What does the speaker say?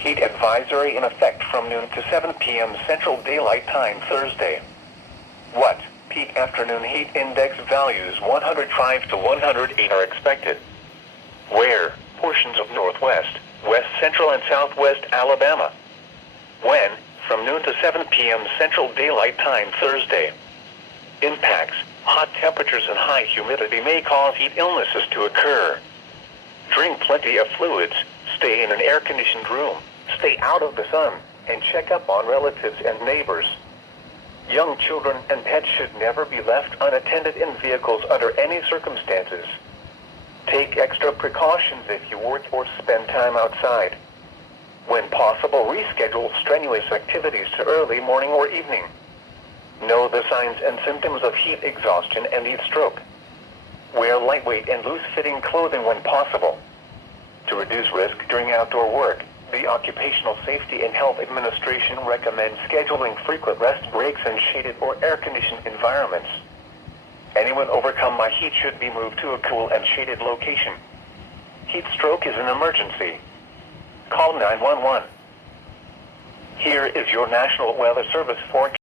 Heat advisory in effect from noon to 7 p.m. Central Daylight Time Thursday. What? Peak afternoon heat index values 105 to 108 are expected. Where? Portions of northwest, west central and southwest Alabama. When? From noon to 7 p.m. Central Daylight Time Thursday. Impacts. Hot temperatures and high humidity may cause heat illnesses to occur. Drink plenty of fluids, stay in an air-conditioned room, stay out of the sun, and check up on relatives and neighbors. Young children and pets should never be left unattended in vehicles under any circumstances. Take extra precautions if you work or spend time outside. When possible, reschedule strenuous activities to early morning or evening. Know the signs and symptoms of heat exhaustion and heat stroke. Wear lightweight and loose-fitting clothing when possible. To reduce risk during outdoor work, the Occupational Safety and Health Administration recommends scheduling frequent rest breaks in shaded or air-conditioned environments. Anyone overcome by heat should be moved to a cool and shaded location. Heat stroke is an emergency. Call 911. Here is your National Weather Service forecast.